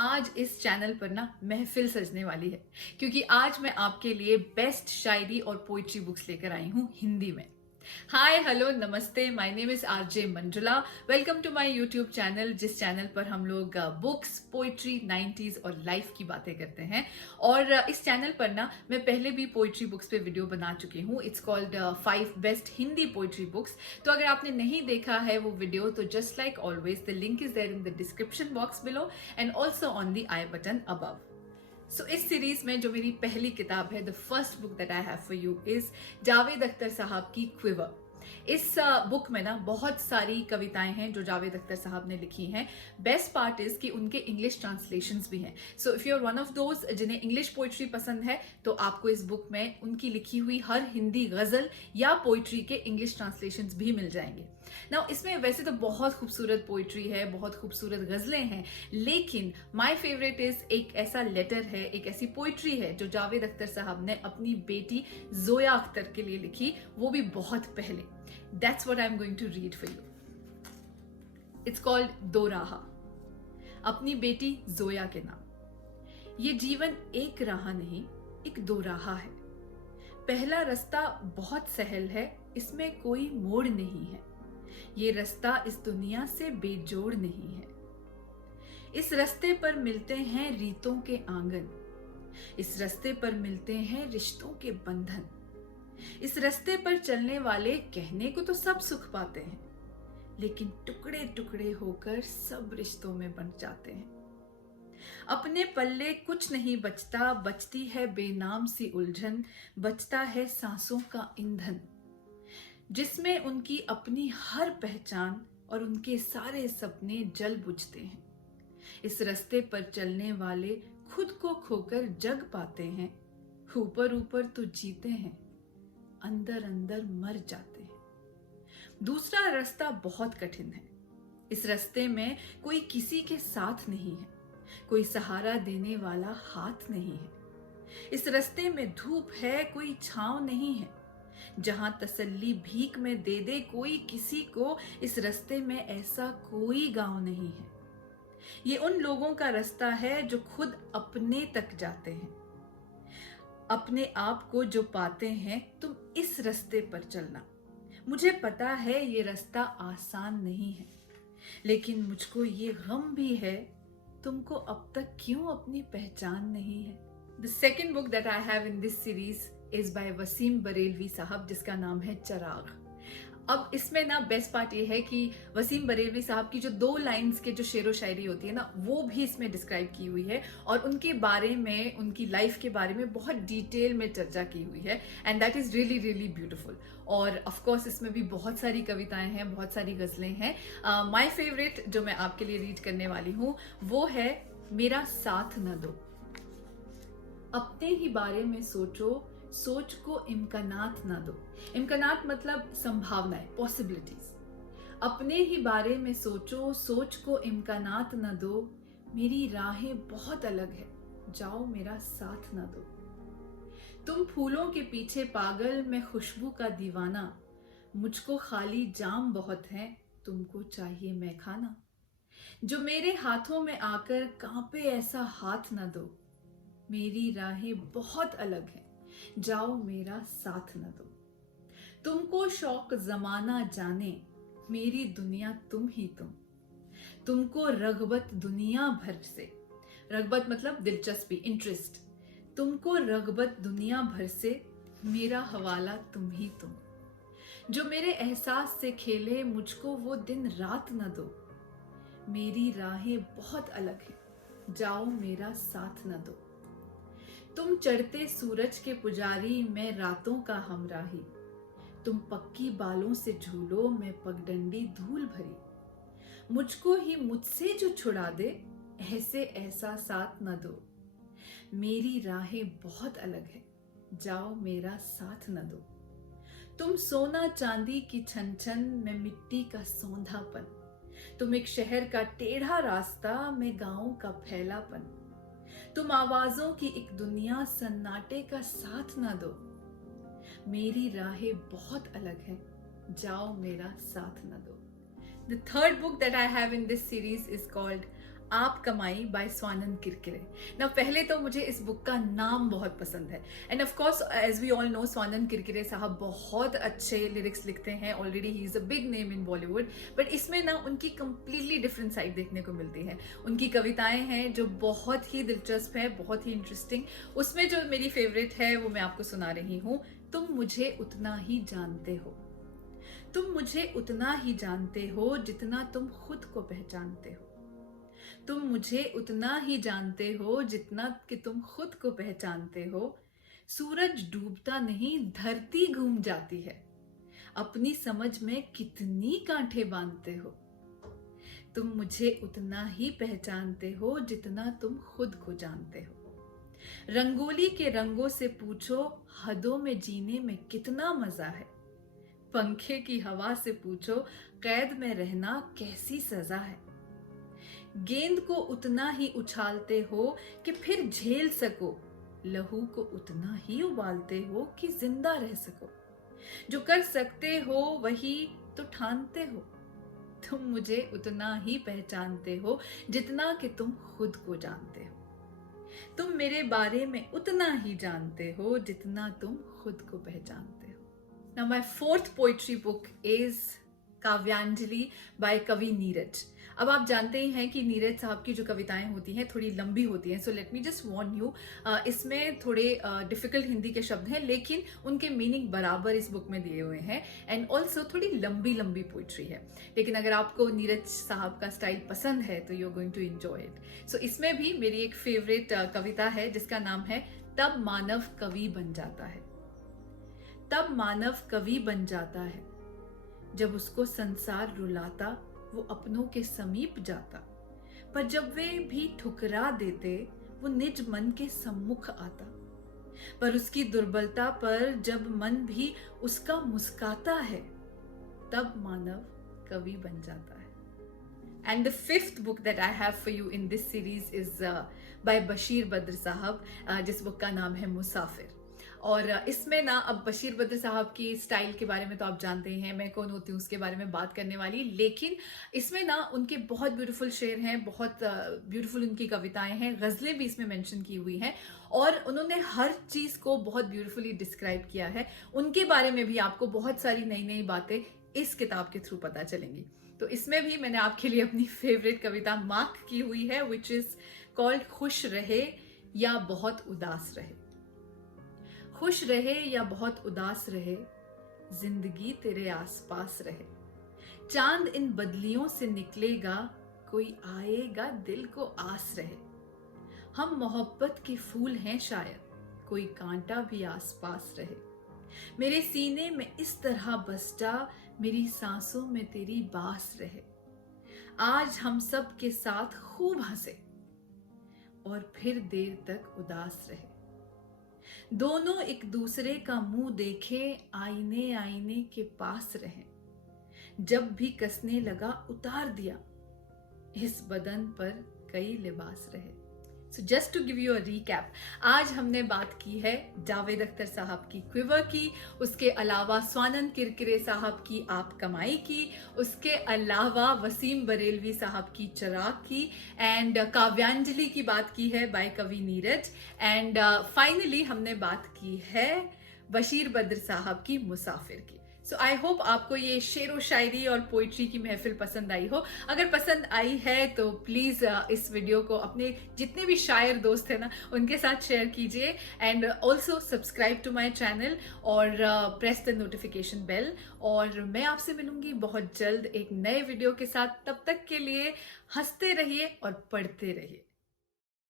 आज इस चैनल पर ना महफिल सजने वाली है क्योंकि आज मैं आपके लिए बेस्ट शायरी और पोइट्री बुक्स लेकर आई हूँ हिंदी में। हाय हेलो नमस्ते, my name is RJ Manjula. Welcome to my YouTube channel, जिस चैनल पर हम लोग बुक्स, पोइट्री, 90s और लाइफ की बातें करते हैं। और इस चैनल पर ना मैं पहले भी पोइट्री बुक्स पे वीडियो बना चुकी हूँ। It's called 5 best Hindi poetry books. तो अगर आपने नहीं देखा है वो वीडियो तो just like always the link is there in the description box below and also on the i button above. सो इस सीरीज में जो मेरी पहली किताब है, the first book that I have for you is Javed Akhtar साहब की क्विवर। इस बुक में ना बहुत सारी कविताएं हैं जो जावेद अख्तर साहब ने लिखी हैं। बेस्ट पार्ट इज कि उनके इंग्लिश ट्रांसलेशंस भी हैं। So if you are one of those जिन्हें इंग्लिश पोइट्री पसंद है तो आपको इस बुक में उनकी लिखी हुई हर हिंदी गजल या पोइट्री के इंग्लिश ट्रांसलेशंस भी मिल जाएंगे। ना इसमें वैसे तो बहुत खूबसूरत पोइट्री है, बहुत खूबसूरत गजलें हैं, लेकिन माय फेवरेट इज एक ऐसा लेटर है, एक ऐसी पोइट्री है जो जावेद अख्तर साहब ने अपनी बेटी जोया अख्तर के लिए लिखी, वो भी बहुत पहले। That's what I'm going to read for you. It's called दो राह। अपनी बेटी जोया के नाम। ये जीवन एक राह नहीं, एक दो राह है। पहला रास्ता बहुत सहल है, इसमें कोई मोड़ नहीं है। ये रास्ता इस दुनिया से बेजोड़ नहीं है। इस रास्ते पर मिलते हैं रीतों के आंगन, इस रास्ते पर मिलते हैं रिश्तों के बंधन। इस रास्ते पर चलने वाले कहने को तो सब सुख पाते हैं, लेकिन टुकड़े टुकड़े होकर सब रिश्तों में बंट जाते हैं। अपने पल्ले कुछ नहीं बचता, बचती है बेनाम सी उलझन, बचता है सांसों का ईंधन, जिसमें उनकी अपनी हर पहचान और उनके सारे सपने जल बुझते हैं। इस रास्ते पर चलने वाले खुद को खोकर जग पाते हैं, ऊपर ऊपर तो जीते हैं, अंदर अंदर मर जाते हैं। दूसरा रास्ता बहुत कठिन है। इस रास्ते में कोई किसी के साथ नहीं है, कोई सहारा देने वाला हाथ नहीं है। इस रास्ते में धूप है, कोई छांव नहीं है। जहां तसल्ली भीख में दे दे कोई किसी को, इस रास्ते में ऐसा कोई गांव नहीं है। ये उन लोगों का रास्ता है जो खुद अपने तक जाते हैं। अपने आप को जो पाते हैं, तुम इस रास्ते पर चलना। मुझे पता है ये रास्ता आसान नहीं है, लेकिन मुझको ये गम भी है, तुमको अब तक क्यों अपनी पहचान नहीं है। The second book that I have in this series is by Waseem Barelvi sahab, जिसका नाम है चराग। अब इसमें ना बेस्ट पार्ट ये है कि वसीम बरेलवी साहब की जो 2 लाइंस के जो शेरो शायरी होती है ना, वो भी इसमें डिस्क्राइब की हुई है और उनके बारे में, उनकी लाइफ के बारे में बहुत डिटेल में चर्चा की हुई है and that is really really beautiful. और ऑफ कोर्स इसमें भी बहुत सारी कविताएं हैं, बहुत सारी गजलें हैं। माय फेवरेट जो मैं आपके लिए रीड करने वाली हूँ वो है मेरा साथ न दो। अपने ही बारे में सोचो, सोच को इम्कानात ना दो। इम्कानात मतलब संभावनाएं, पॉसिबिलिटीज। अपने ही बारे में सोचो, सोच को इम्कानात ना दो। मेरी राहें बहुत अलग है, जाओ मेरा साथ ना दो। तुम फूलों के पीछे पागल, मैं खुशबू का दीवाना। मुझको खाली जाम बहुत है, तुमको चाहिए मैं खाना। जो मेरे हाथों में आकर कांपे, ऐसा हाथ ना दो। मेरी राहें बहुत अलग हैं, जाओ मेरा साथ न दो। तुमको शौक जमाना जाने, मेरी दुनिया तुम ही तुम। तुमको रगबत दुनिया भर से, रगबत मतलब दिलचस्पी, इंटरेस्ट। तुमको रगबत दुनिया भर से, मेरा हवाला तुम ही तुम। जो मेरे एहसास से खेले, मुझको वो दिन रात न दो। मेरी राहें बहुत अलग हैं, जाओ मेरा साथ न दो। तुम चढ़ते सूरज के पुजारी, मैं रातों का हमराही। तुम पक्की बालों से झूलो, मैं पगडंडी धूल भरी। मुझको ही मुझसे जो छुड़ा दे, ऐसे ऐसा साथ न दो। मेरी राहें बहुत अलग है, जाओ मेरा साथ न दो। तुम सोना चांदी की छन छन, मैं मिट्टी का सौंधापन। तुम एक शहर का टेढ़ा रास्ता, मैं गांव का फैलापन। तुम आवाजों की एक दुनिया, सन्नाटे का साथ ना दो। मेरी राहें बहुत अलग है, जाओ मेरा साथ ना दो। The third book that I have in this series is called आप कमाई बाय स्वानंद किरकिरे। ना पहले तो मुझे इस बुक का नाम बहुत पसंद है and of course as we all know Swanand Kirkire sahab बहुत अच्छे लिरिक्स लिखते हैं, already he is a big name in Bollywood. But इसमें ना उनकी कंप्लीटली डिफरेंट साइड देखने को मिलती है। उनकी कविताएं हैं जो बहुत ही दिलचस्प है, बहुत ही इंटरेस्टिंग। उसमें जो मेरी फेवरेट है वो मैं आपको सुना रही हूँ। तुम मुझे उतना ही जानते हो, तुम मुझे उतना ही जानते हो जितना तुम खुद को पहचानते हो। तुम मुझे उतना ही जानते हो जितना कि तुम खुद को पहचानते हो। सूरज डूबता नहीं धरती घूम जाती है, अपनी समझ में कितनी कांटे बांधते हो। तुम मुझे उतना ही पहचानते हो जितना तुम खुद को जानते हो। रंगोली के रंगों से पूछो हदों में जीने में कितना मजा है। पंखे की हवा से पूछो कैद में रहना कैसी सजा है। गेंद को उतना ही उछालते हो कि फिर झेल सको, लहू को उतना ही उबालते हो कि जिंदा रह सको। जो कर सकते हो वही तो ठानते हो। तुम मुझे उतना ही पहचानते हो जितना कि तुम खुद को जानते हो। तुम मेरे बारे में उतना ही जानते हो जितना तुम खुद को पहचानते हो। Now my fourth poetry book is काव्यांजलि बाय कवि नीरज। अब आप जानते ही हैं कि नीरज साहब की जो कविताएं होती हैं थोड़ी लंबी होती हैं, so let me just warn you, इसमें थोड़े डिफिकल्ट हिंदी के शब्द हैं लेकिन उनके मीनिंग बराबर इस बुक में दिए हुए हैं एंड ऑल्सो थोड़ी लंबी लंबी पोइट्री है। लेकिन अगर आपको नीरज साहब का स्टाइल पसंद है तो you are going to enjoy it. So इसमें भी मेरी एक फेवरेट कविता है जिसका नाम है तब मानव कवि बन जाता है। तब मानव कवि बन जाता है जब उसको संसार रुलाता वो अपनों के समीप जाता। पर जब वे भी ठुकरा देते वो निज मन के सम्मुख आता। पर उसकी दुर्बलता पर जब मन भी उसका मुस्काता है तब मानव कवि बन जाता है। And the fifth book that I have for you in this series is by Bashir Badr साहब, जिस बुक का नाम है मुसाफिर। और इसमें ना अब बशीर बद्र साहब की स्टाइल के बारे में तो आप जानते ही हैं, मैं कौन होती हूँ उसके बारे में बात करने वाली। लेकिन इसमें ना उनके बहुत ब्यूटीफुल शेर हैं, बहुत ब्यूटीफुल उनकी कविताएं हैं, गज़लें भी इसमें मेंशन की हुई हैं और उन्होंने हर चीज़ को बहुत ब्यूटीफुली डिस्क्राइब किया है। उनके बारे में भी आपको बहुत सारी नई नई बातें इस किताब के थ्रू पता चलेंगी। तो इसमें भी मैंने आपके लिए अपनी फेवरेट कविता मार्क की हुई है, विच इज कॉल्ड खुश रहे या बहुत उदास रहे। खुश रहे या बहुत उदास रहे, जिंदगी तेरे आसपास रहे। चांद इन बदलियों से निकलेगा, कोई आएगा दिल को आस रहे। हम मोहब्बत के फूल हैं शायद, कोई कांटा भी आसपास रहे। मेरे सीने में इस तरह बस जा, मेरी सांसों में तेरी बास रहे। आज हम सब के साथ खूब हंसे और फिर देर तक उदास रहे। दोनों एक दूसरे का मुंह देखे, आईने आईने के पास रहे। जब भी कसने लगा उतार दिया, इस बदन पर कई लिबास रहे। So just to give you a recap, आज हमने बात की है जावेद अख्तर साहब की क्विवर की, उसके अलावा स्वानंद किरकिरे साहब की आप कमाई की, उसके अलावा वसीम बरेलवी साहब की चिराग की, एंड काव्यांजलि की बात की है बाय कवि नीरज, एंड फाइनली हमने बात की है बशीर बद्र साहब की मुसाफिर की। सो आई होप आपको ये शेर व शायरी और पोइट्री की महफिल पसंद आई हो। अगर पसंद आई है तो प्लीज़ इस वीडियो को अपने जितने भी शायर दोस्त हैं ना उनके साथ शेयर कीजिए, and also subscribe to my channel और प्रेस द नोटिफिकेशन बेल। और मैं आपसे मिलूंगी बहुत जल्द एक नए वीडियो के साथ। तब तक के लिए हंसते रहिए और पढ़ते रहिए।